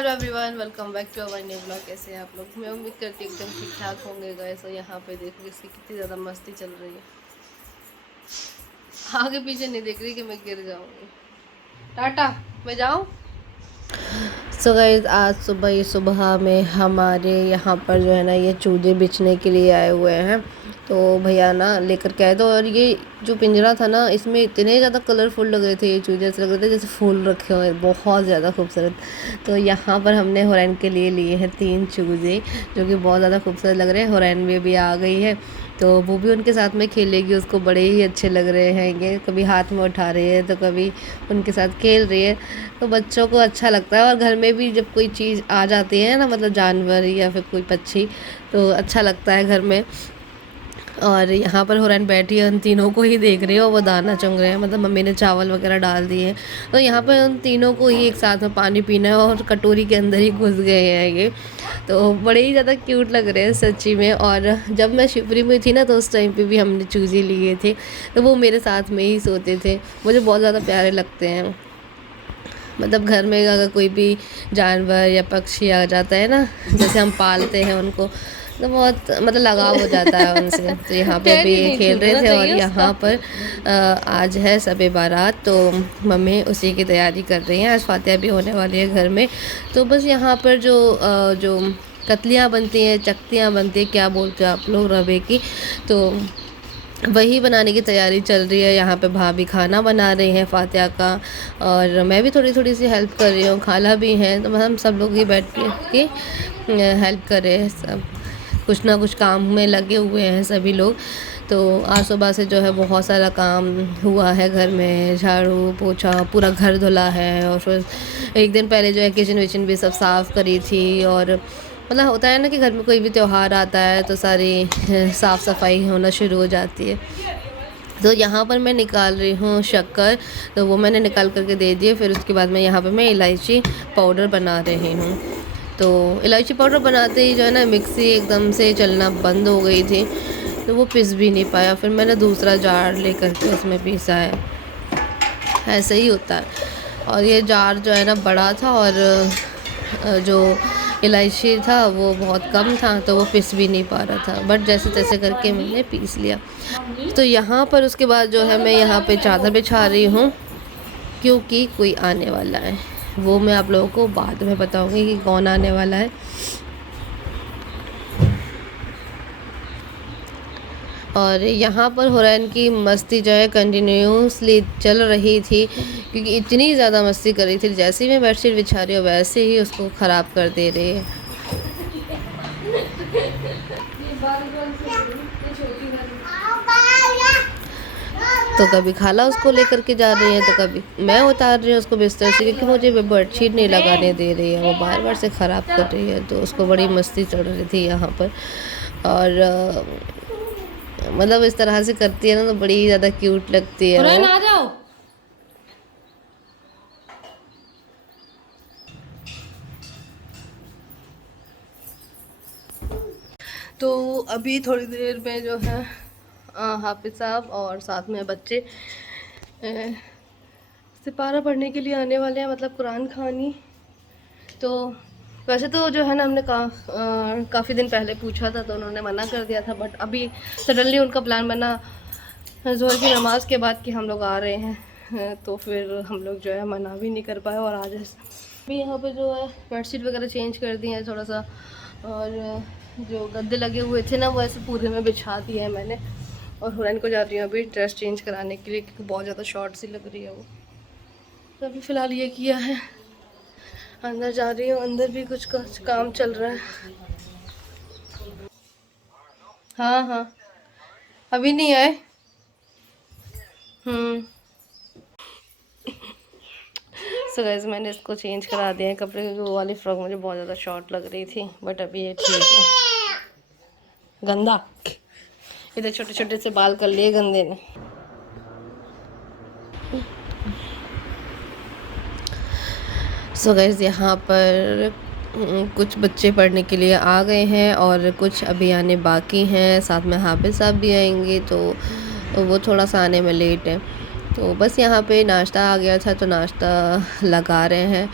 Hello everyone, welcome back to our new blog. कैसे हैं आप लोग? मैं उम्मीद करती हूँ एकदम ठीक ठाक होंगे गाइस। और यहाँ पे देखो इसकी कितनी ज़्यादा मस्ती चल रही है। आगे पीछे नहीं देख रही कि मैं गिर जाऊँगी। टाटा, मैं जाऊँ। सो गाइस, आज सुबह में हमारे यहाँ पर जो है ना ये चूजे बिछने के लिए आए हुए हैं। तो भैया ना लेकर के आए। तो और ये जो पिंजरा था ना, इसमें इतने ज़्यादा कलरफुल लग रहे थे ये चूजे, ऐसे लग रहे थे जैसे फूल रखे हुए हैं, बहुत ज़्यादा खूबसूरत। तो यहाँ पर हमने हुरैन के लिए हैं 3 चूजे, जो कि बहुत ज़्यादा खूबसूरत लग रहे हैं। हुरैन में भी आ गई है तो वो भी उनके साथ में खेलेगी। उसको बड़े ही अच्छे लग रहे हैं ये, कभी हाथ में उठा रही है तो कभी उनके साथ खेल रही है। तो बच्चों को अच्छा लगता है। और घर में भी जब कोई चीज़ आ जाती है ना, मतलब जानवर या फिर कोई पक्षी, तो अच्छा लगता है घर में। और यहाँ पर हुरैन बैठी है, उन तीनों को ही देख रही है और वो दाना चुंग रहे हैं। मतलब मम्मी ने चावल वगैरह डाल दिए हैं, तो यहाँ पर उन तीनों को ही एक साथ में पानी पीना है और कटोरी के अंदर ही घुस गए हैं ये। तो बड़े ही ज़्यादा क्यूट लग रहे हैं सच्ची में। और जब मैं शिवपुरी में थी ना, तो उस टाइम पे भी हमने चूजे लिए थे, तो वो मेरे साथ में ही सोते थे। मुझे बहुत ज़्यादा प्यारे लगते हैं। मतलब घर में अगर कोई भी जानवर या पक्षी आ जाता है ना, जैसे हम पालते हैं उनको, तो बहुत मतलब लगाव हो जाता है उनसे। तो यहाँ पे अभी ये खेल रहे थे। और यहाँ पर आज है शब बारात, तो मम्मी उसी की तैयारी कर रही हैं। आज फातिहा भी होने वाली है घर में। तो बस यहाँ पर जो कतलियाँ बनती हैं, चकतियाँ बनती हैं, क्या बोलते हो आप लोग, रवे की, तो वही बनाने की तैयारी चल रही है। यहाँ पे भाभी खाना बना रही हैं फातिहा का, और मैं भी थोड़ी थोड़ी सी हेल्प कर रही हूँ। खाला भी हैं, तो हम सब लोग ही बैठ के हेल्प कर रहे हैं। सब कुछ ना कुछ काम में लगे हुए हैं सभी लोग। तो आज सुबह से जो है बहुत सारा काम हुआ है घर में। झाड़ू पोछा, पूरा घर धुला है। और फिर एक दिन पहले जो है किचन विचन भी सब साफ़ करी थी। और मतलब होता है ना कि घर में कोई भी त्यौहार आता है तो सारी साफ़ सफाई होना शुरू हो जाती है। तो यहाँ पर मैं निकाल रही हूँ शक्कर, तो वो मैंने निकाल करके दे दिए। फिर उसके बाद में यहाँ पर मैं इलायची पाउडर बना रही हूँ। तो इलायची पाउडर बनाते ही जो है ना, मिक्सी एकदम से चलना बंद हो गई थी, तो वो पिस भी नहीं पाया। फिर मैंने दूसरा जार लेकर के उसमें पीसा है। ऐसे ही होता है। और ये जार जो है ना बड़ा था, और जो इलायची था वो बहुत कम था, तो वो पिस भी नहीं पा रहा था। बट जैसे तैसे करके मैंने पीस लिया। तो यहाँ पर उसके बाद जो है मैं यहाँ पे चादर बिछा रही हूँ, क्योंकि कोई आने वाला है। वो मैं आप लोगों को बाद में बताऊँगी कि कौन आने वाला है। और यहाँ पर हुरैन की मस्ती जो है कंटिन्यूसली चल रही थी, क्योंकि इतनी ज़्यादा मस्ती कर रही थी। जैसे ही मैं बेडशीट बिछा रही हूँ वैसे ही उसको ख़राब कर दे रही है। तो कभी खाला उसको लेकर के जा रही है, तो कभी मैं उतार रही हूँ उसको बिस्तर से, क्योंकि मुझे बेडशीट नहीं लगाने दे रही है। वो बार बार से ख़राब कर रही है, तो उसको बड़ी मस्ती चल रही थी यहाँ पर। और मतलब इस तरह से करती है ना, तो बड़ी ज़्यादा क्यूट लगती है वो। आ जाओ। तो अभी थोड़ी देर में जो है हाफिज़ साहब और साथ में बच्चे सिपारा पढ़ने के लिए आने वाले हैं, मतलब कुरान खानी। तो वैसे तो जो है ना, हमने काफ़ी दिन पहले पूछा था, तो उन्होंने मना कर दिया था। बट अभी सडनली उनका प्लान बना ज़ोहर की नमाज़ के बाद कि हम लोग आ रहे हैं, तो फिर हम लोग जो है मना भी नहीं कर पाए। और आज अभी यहाँ पे जो है बेडशीट वगैरह चेंज कर दी है थोड़ा सा। और जो गद्दे लगे हुए थे ना, वो ऐसे पूरे में बिछा दिए हैं मैंने। और हुरैन को जा रही हूँ अभी ड्रेस चेंज कराने के लिए, क्योंकि बहुत ज़्यादा शॉर्ट सी लग रही है वो। तो अभी फ़िलहाल ये किया है, अंदर जा रही हूँ। अंदर भी कुछ काम चल रहा है। हाँ हाँ, अभी नहीं आए। सो गाइस, मैंने इसको चेंज करा दिया है कपड़े, क्योंकि वो वाली फ्रॉक मुझे बहुत ज़्यादा शॉर्ट लग रही थी। बट अभी ये ठीक है। गंदा, इधर छोटे छोटे से बाल कर लिए गंदे ने। सो गाइस, यहाँ पर कुछ बच्चे पढ़ने के लिए आ गए हैं, और कुछ अभी आने बाकी हैं। साथ में हाफिज़ साहब भी आएंगे, तो वो थोड़ा सा आने में लेट है। तो बस यहाँ पे नाश्ता आ गया था, तो नाश्ता लगा रहे हैं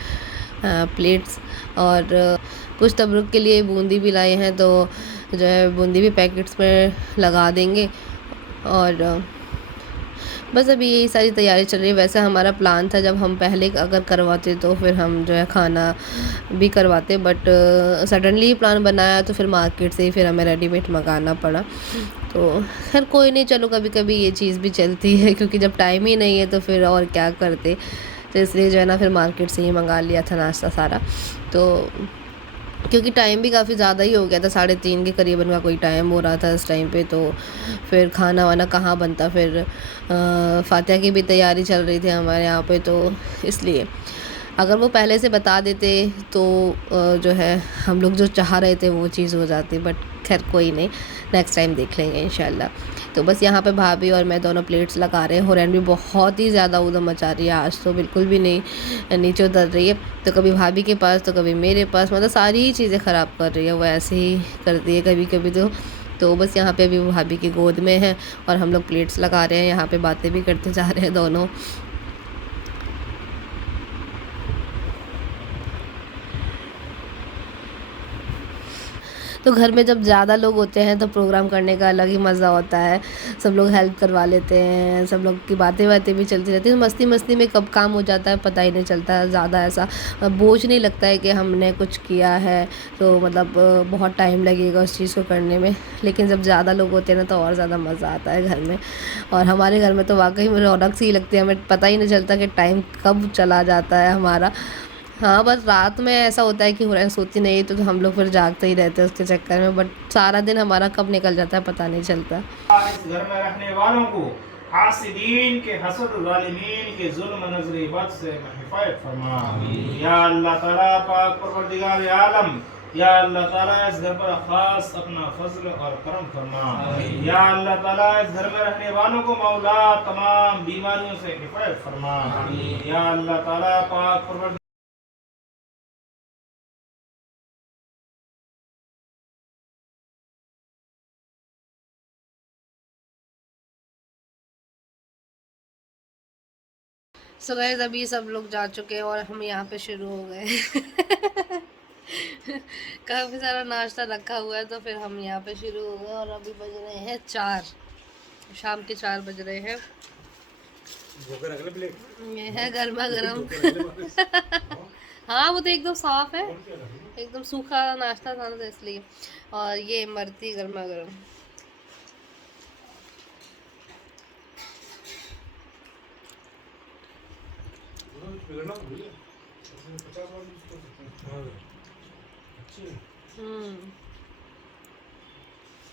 प्लेट्स। और कुछ तबरुक के लिए बूंदी भी लाए हैं, तो जो है बूंदी भी पैकेट्स में लगा देंगे। और बस अभी यही सारी तैयारी चल रही है। वैसे हमारा प्लान था, जब हम पहले अगर करवाते तो फिर हम जो है खाना भी करवाते, बट सडनली ही प्लान बनाया तो फिर मार्केट से ही फिर हमें रेडीमेड मंगाना पड़ा। तो खैर कोई नहीं, चलो कभी कभी ये चीज़ भी चलती है, क्योंकि जब टाइम ही नहीं है तो फिर और क्या करते। तो इसलिए जो है ना फिर मार्केट से ही मंगा लिया था नाश्ता सारा। तो क्योंकि टाइम भी काफ़ी ज़्यादा ही हो गया था, 3:30 के करीबन का कोई टाइम हो रहा था इस टाइम पे। तो फिर खाना वाना कहाँ बनता, फिर फातिहा की भी तैयारी चल रही थी हमारे यहाँ पे, तो इसलिए अगर वो पहले से बता देते तो जो है हम लोग जो चाह रहे थे वो चीज़ हो जाती। बट खैर कोई नहीं, नेक्स्ट टाइम देख लेंगे इंशाल्लाह। तो बस यहाँ पे भाभी और मैं दोनों प्लेट्स लगा रहे हैं। हुरैन भी बहुत ही ज़्यादा ऊधम मचा रही है आज, तो बिल्कुल भी नहीं नीचे उतर रही है। तो कभी भाभी के पास तो कभी मेरे पास, मतलब सारी ही चीज़ें ख़राब कर रही है वो, ऐसे ही करती है कभी कभी। तो बस यहाँ पे अभी वो भाभी की गोद में है और हम लोग प्लेट्स लगा रहे हैं, यहाँ पे बातें भी करते जा रहे हैं दोनों। तो घर में जब ज़्यादा लोग होते हैं तो प्रोग्राम करने का अलग ही मज़ा होता है। सब लोग हेल्प करवा लेते हैं, सब लोग की बातें बातें भी चलती रहती हैं। मस्ती मस्ती में कब काम हो जाता है पता ही नहीं चलता। ज़्यादा ऐसा बोझ नहीं लगता है कि हमने कुछ किया है तो मतलब बहुत टाइम लगेगा उस चीज़ को करने में। लेकिन जब ज़्यादा लोग होते हैं ना तो और ज़्यादा मज़ा आता है घर में। और हमारे घर में तो वाकई में रौनक सी लगती है, हमें पता ही नहीं चलता कि टाइम कब चला जाता है हमारा। हाँ, बस रात में ऐसा होता है कि हुरैन सोती नहीं है तो हम लोग फिर जागते ही रहते हैं उसके चक्कर में, बट सारा दिन हमारा कब निकल जाता है पता नहीं चलता। इस घर में रहने वालों को हासिदीन के हसद जालिमीन के जुल्म नजर बद से हिफायत फरमा। या अल्लाह ताला पाक परवरदिगार आलम, या अल्लाह ताला इस घर पर खास अपना फजल और करम फरमा। या अल्लाह ताला इस घर में रहने वालों को मौला तमाम बीमारियों से हिफायत फरमा। या अल्लाह ताला पाक परवरदिगार। सो गाइस अभी सब लोग जा चुके हैं और हम यहाँ पे शुरू हो गए। काफ़ी सारा नाश्ता रखा हुआ है तो फिर हम यहाँ पे शुरू हो गए और अभी बज रहे हैं 4, शाम के 4 बज रहे हैं। ये है गर्मा गर्म। हाँ वो तो एकदम साफ है, एकदम सूखा नाश्ता था ना तो इसलिए। और ये इमरती गर्मा गर्म।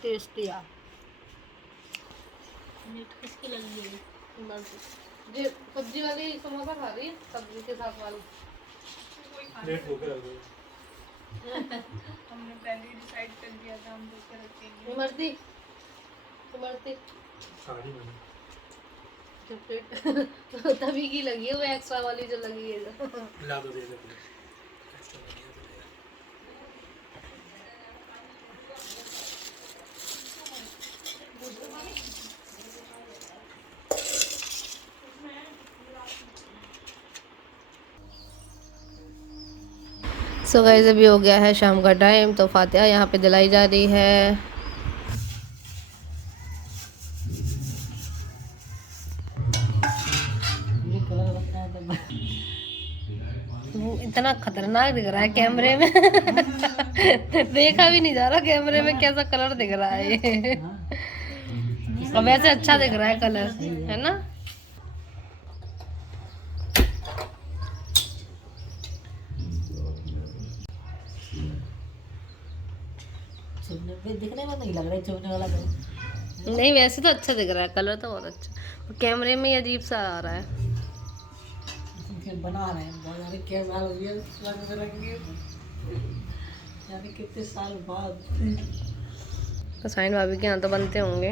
टेस्टी है। किसकी लगी है? जी सब्जी वाली समोसा खा रही है, सब्जी के साथ वाली। हमने पहले ही डिसाइड कर दिया था, हम धोके रखेंगे। इमरती इमरती तभी की लगी है वो, एक्स्ट्रा वाली जो लगी है। ला दो, दे दो। सो गाइस अभी हो गया है शाम का टाइम, तो फातिहा यहाँ पे दिलाई जा रही है। इतना खतरनाक दिख रहा है कैमरे में। देखा भी नहीं जा रहा कैमरे में कैसा कलर दिख रहा है ये। और वैसे अच्छा दिख रहा है कलर, है ना। दिखने में नहीं लग रहा है चुभने वाला कलर। नहीं वैसे तो अच्छा दिख रहा है, कलर तो बहुत अच्छा। कैमरे में अजीब सा आ रहा है। बना रहे हैं बहुत सारे कैमरा रंग बिरंगे, यानी कितने साल बाद। तो साइन भाभी के यहाँ तो बनते होंगे।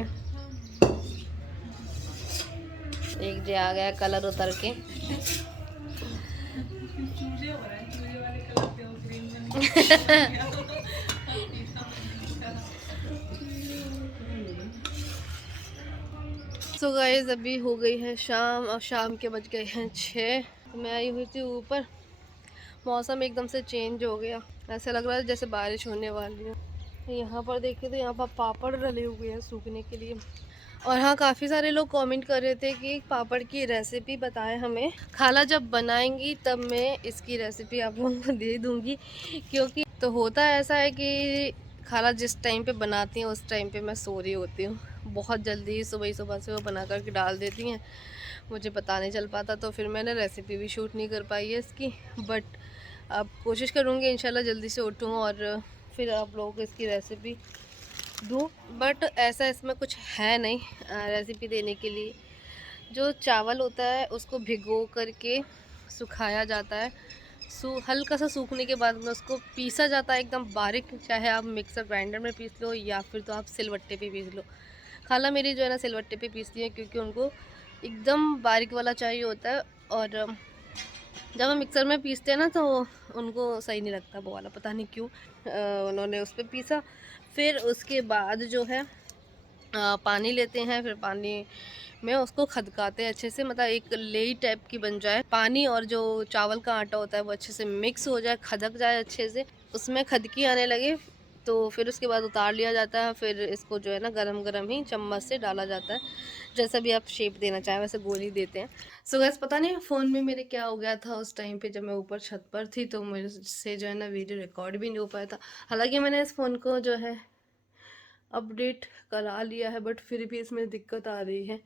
एक जो आ गया कलर उतर के। चूजे हो रहे हैं, चूजे वाले कलर पे वो ग्रीन में सो गाइस अभी हो गई है शाम और शाम के बज गए हैं 6। मैं आई हुई थी ऊपर मौसम एकदम से चेंज हो गया, ऐसा लग रहा है जैसे बारिश होने वाली है। यहाँ पर देखिए तो यहाँ पर पापड़ डले हुए हैं सूखने के लिए। और हाँ, काफ़ी सारे लोग कमेंट कर रहे थे कि पापड़ की रेसिपी बताएं हमें। खाला जब बनाएंगी तब मैं इसकी रेसिपी आप लोगों को दे दूँगी, क्योंकि तो होता ऐसा है कि खाला जिस टाइम पे बनाती हैं उस टाइम पे मैं सो रही होती हूँ। बहुत जल्दी सुबह ही सुबह से वो बना करके डाल देती हैं, मुझे पता नहीं चल पाता, तो फिर मैंने रेसिपी भी शूट नहीं कर पाई है इसकी। बट अब कोशिश करूँगी इंशाल्लाह जल्दी से उठूँ और फिर आप लोगों को इसकी रेसिपी दूँ। बट ऐसा इसमें कुछ है नहीं रेसिपी देने के लिए। जो चावल होता है उसको भिगो करके सुखाया जाता है, हल्का सा सूखने के बाद में उसको पीसा जाता है एकदम बारीक, चाहे आप मिक्सर ग्राइंडर में पीस लो या फिर तो आप सिलवट्टे पे पीस लो। खाला मेरी जो है ना सिलवट्टे पे पीसती है, क्योंकि उनको एकदम बारीक वाला चाहिए होता है। और जब हम मिक्सर में पीसते हैं ना तो उनको सही नहीं लगता वो वाला, पता नहीं क्यों। उन्होंने उस पर पीसा। फिर उसके बाद जो है पानी लेते हैं, फिर पानी में उसको खदकाते हैं अच्छे से, मतलब एक लेई टाइप की बन जाए। पानी और जो चावल का आटा होता है वो अच्छे से मिक्स हो जाए, खदक जाए अच्छे से, उसमें खदकी आने लगे तो फिर उसके बाद उतार लिया जाता है। फिर इसको जो है ना गरम गरम ही चम्मच से डाला जाता है, जैसा भी आप शेप देना चाहें वैसे गोली देते हैं। सो गैस पता नहीं फ़ोन में मेरे क्या हो गया था उस टाइम पे जब मैं ऊपर छत पर थी, तो मेरे से जो है ना वीडियो रिकॉर्ड भी नहीं हो पाया था। हालांकि मैंने इस फ़ोन को जो है अपडेट करा लिया है, बट फिर भी इसमें दिक्कत आ रही है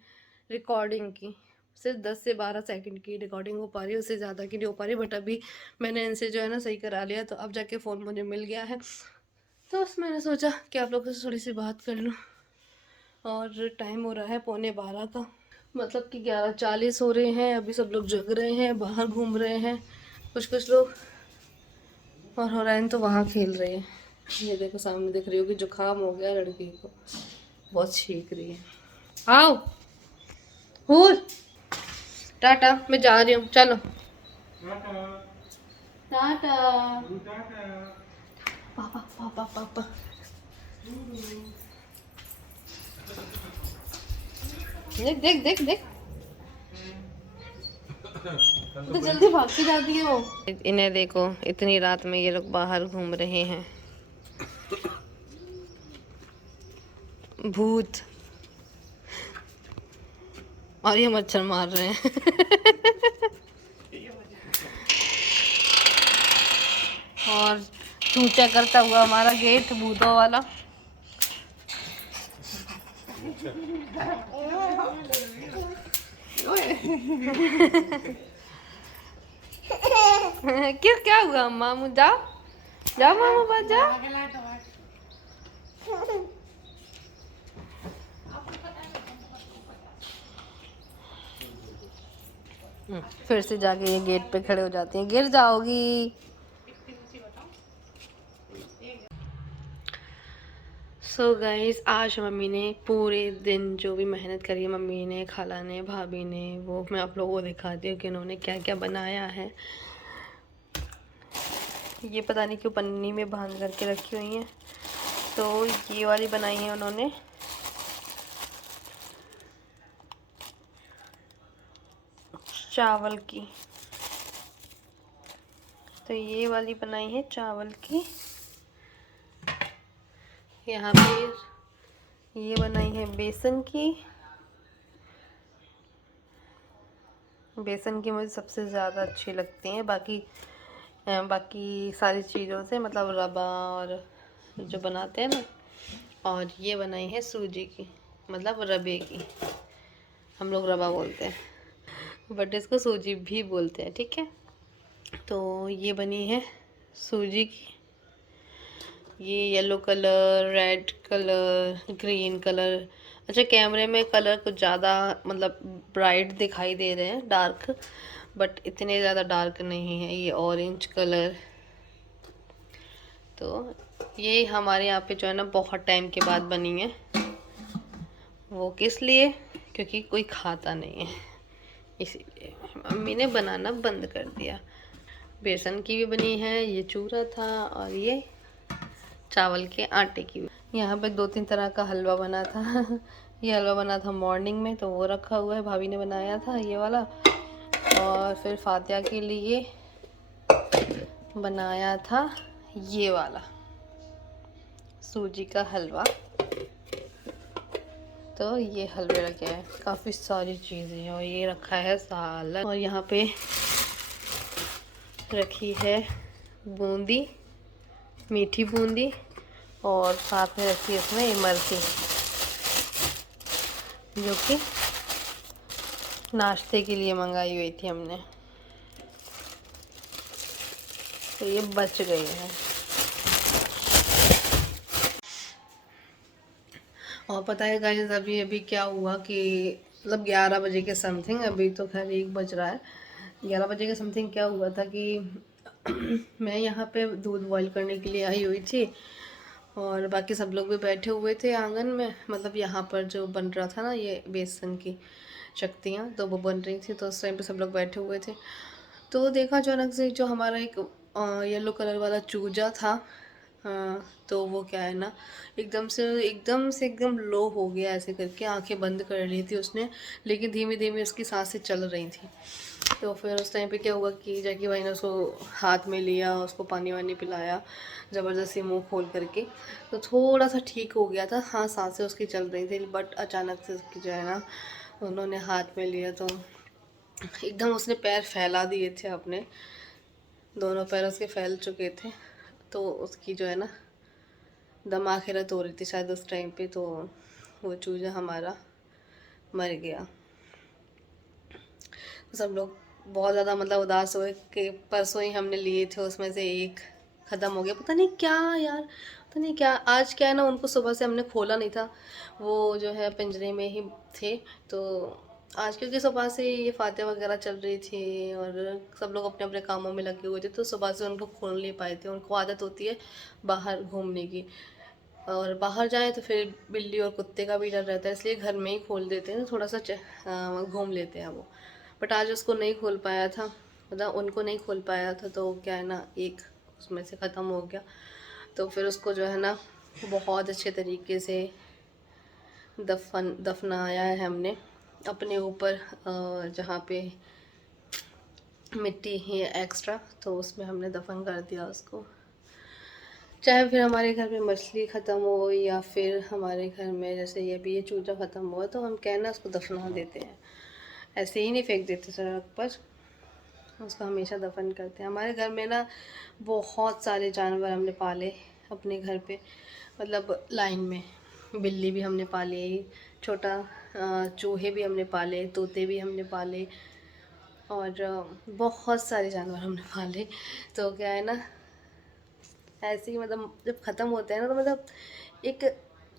रिकॉर्डिंग की। सिर्फ 10 से 12 सेकंड की रिकॉर्डिंग हो पा रही है, उससे ज़्यादा की नहीं हो पा रही। बट अभी मैंने इनसे जो है ना सही करा लिया, तो अब जाके फ़ोन मुझे मिल गया है, तो बस मैंने सोचा कि आप लोगों से थोड़ी सी बात कर लूँ। और टाइम हो रहा है 11:15 का, मतलब कि 11:40 हो रहे हैं। अभी सब लोग जग रहे हैं, बाहर घूम रहे हैं कुछ लोग, और होराइन तो वहाँ खेल रही है। ये देखो सामने दिख रही होगी, जुकाम हो गया लड़की को, बहुत छींक रही है। आओ हुर, टाटा, मैं जा रही हूँ, चलो टाटा। पापा पापा पापा, देख देख देख देख, तो जल्दी भाग के जाती है वो। इन्हें देखो, इतनी रात में ये लोग बाहर घूम रहे हैं। भूत, और ये मच्छर मार रहे हैं। और चूचा करता हुआ हमारा गेट भूतों वाला। क्यों, क्या हुआ मामू? जाओ जाओ मामू पास जाओ। फिर से जाके ये गेट पे खड़े हो जाती हैं, गिर जाओगी। सो गाइस, आज मम्मी ने पूरे दिन जो भी मेहनत करी है, मम्मी ने, खाला ने, भाभी ने, वो मैं आप लोगों को दिखाती हूँ कि उन्होंने क्या क्या बनाया है। ये पता नहीं क्यों पन्नी में बांध करके रखी हुई हैं। तो ये वाली बनाई है उन्होंने, चावल की। तो ये वाली बनाई है चावल की। यहाँ पे ये बनाई है बेसन की। बेसन की मुझे सबसे ज़्यादा अच्छी लगती हैं, बाकी सारी चीज़ों से, मतलब रवा और जो बनाते हैं ना। और ये बनाई है सूजी की, मतलब रवे की, हम लोग रवा बोलते हैं, बट इसको सूजी भी बोलते हैं, ठीक है। तो ये बनी है सूजी की। ये yellow colour, red colour, green colour. अच्छा, कैमरे में कलर कुछ ज़्यादा मतलब ब्राइट दिखाई दे रहे हैं, डार्क, बट इतने ज़्यादा डार्क नहीं है। ये ऑरेंज कलर। तो ये हमारे यहाँ पे जो है ना बहुत टाइम के बाद बनी है। वो किस लिए? क्योंकि कोई खाता नहीं है, इसीलिए मम्मी ने बनाना बंद कर दिया। बेसन की भी बनी है, ये चूरा था, और ये चावल के आटे की भी। यहाँ पे 2-3 तरह का हलवा बना था। ये हलवा बना था मॉर्निंग में, तो वो रखा हुआ है, भाभी ने बनाया था ये वाला। और फिर फातिया के लिए बनाया था ये वाला सूजी का हलवा। तो ये हलवे रखे हैं, काफ़ी सारी चीज़ें हैं, और ये रखा है सालन, और यहाँ पे रखी है बूंदी, मीठी बूंदी, और साथ में रखी है इसमें इमरती, जो कि नाश्ते के लिए मंगाई हुई थी हमने। तो ये बच गई है। और पता है गाइस अभी क्या हुआ कि मतलब 11 बजे के समथिंग, अभी तो खैर 1 बज रहा है, 11 बजे के समथिंग क्या हुआ था कि मैं यहाँ पे दूध बॉईल करने के लिए आई हुई थी, और बाकी सब लोग भी बैठे हुए थे आंगन में। मतलब यहाँ पर जो बन रहा था ना ये बेसन की शक्तियाँ, तो वो बन रही थी, तो उस टाइम पे सब लोग बैठे हुए थे। तो देखा अचानक से जो हमारा एक येलो कलर वाला चूजा था, तो वो क्या है ना एकदम लो हो गया, ऐसे करके आंखें बंद कर ली थी उसने, लेकिन धीमे धीमे उसकी सांसें चल रही थी। तो फिर उस टाइम पे क्या हुआ कि जैकी भाई ने उसको हाथ में लिया, उसको पानी वानी पिलाया ज़बरदस्ती मुंह खोल करके, तो थोड़ा सा ठीक हो गया था। हाँ, सांसें उसकी चल रही थी, बट अचानक से उसकी जो है ना उन्होंने हाथ में लिया तो एकदम उसने पैर फैला दिए थे अपने, दोनों पैर उसके फैल चुके थे, तो उसकी जो है ना दम आखिरत हो रही थी शायद उस टाइम पे, तो वो चूजा हमारा मर गया। सब लोग बहुत ज़्यादा मतलब उदास हुए कि परसों ही हमने लिए थे, उसमें से एक ख़त्म हो गया, पता नहीं क्या यार, पता नहीं क्या। आज क्या है ना, उनको सुबह से हमने खोला नहीं था, वो जो है पिंजरे में ही थे। तो आज क्योंकि सुबह से ये फाते वगैरह चल रही थी और सब लोग अपने अपने कामों में लगे हुए थे, तो सुबह से उनको खोल नहीं पाए थे। उनको आदत होती है बाहर घूमने की, और बाहर जाएं तो फिर बिल्ली और कुत्ते का भी डर रहता है, इसलिए घर में ही खोल देते हैं, थोड़ा सा घूम लेते हैं वो। बट आज उसको नहीं खोल पाया था, मतलब उनको नहीं खोल पाया था, तो क्या है ना एक उसमें से ख़त्म हो गया। तो फिर उसको जो है ना बहुत अच्छे तरीके से दफनाया है हमने अपने ऊपर, जहाँ पे मिट्टी है एक्स्ट्रा, तो उसमें हमने दफन कर दिया उसको। चाहे फिर हमारे घर में मछली ख़त्म हो या फिर हमारे घर में जैसे ये चूजा ख़त्म हुआ, तो हम क्या ना उसको दफना देते हैं, ऐसे ही नहीं फेंक देते सड़क पर, उसको हमेशा दफन करते हैं। हमारे घर में ना बहुत सारे जानवर हमने पाले अपने घर पे, मतलब लाइन में बिल्ली भी हमने पाली, छोटा चूहे भी हमने पाले, तोते भी हमने पाले, और बहुत सारे जानवर हमने पाले। तो क्या है ना ऐसे ही मतलब जब ख़त्म होते हैं ना, तो मतलब एक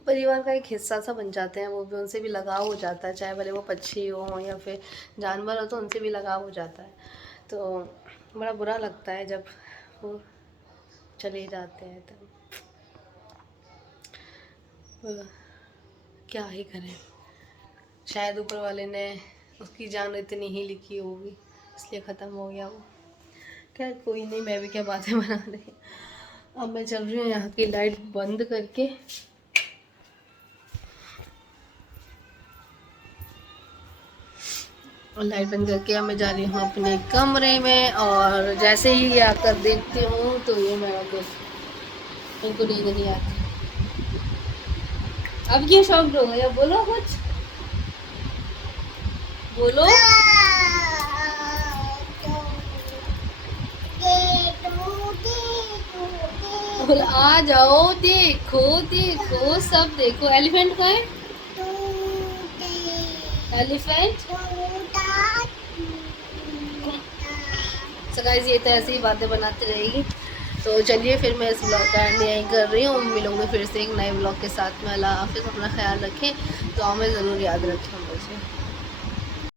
परिवार का एक हिस्सा सा बन जाते हैं, वो भी उनसे भी लगाव हो जाता है, चाहे भले वो पक्षी हो या फिर जानवर हो, तो उनसे भी लगाव हो जाता है। तो बड़ा बुरा लगता है जब वो चले जाते हैं, तब क्या ही करें, शायद ऊपर वाले ने उसकी जान इतनी ही लिखी होगी, इसलिए ख़त्म हो गया वो। क्या कोई नहीं, मैं भी क्या बातें बना रही। अब मैं चल रही हूँ यहाँ की लाइट बंद करके, और लाइट बंद करके अब मैं जा रही हूँ अपने कमरे में, और जैसे ही ये आकर देखती हूँ तो ये मेरा कुछ इनको नींद नहीं आती। अब ये शौक हो गया, बोलो कुछ बोलो। बोल आ जाओ, देखो देखो सब देखो। एलिफेंट कहाँ है? एलिफेंट। तो गाइस ये तो ऐसी ही बातें बनाती रहेगी। तो चलिए फिर मैं इस ब्लॉग का एंड यहीं कर रही हूँ, मिलूंगी फिर से एक नए ब्लॉग के साथ में। अल्लाह हाफिज़, अपना ख्याल रखें, तो हमें ज़रूर याद रखें मुझे।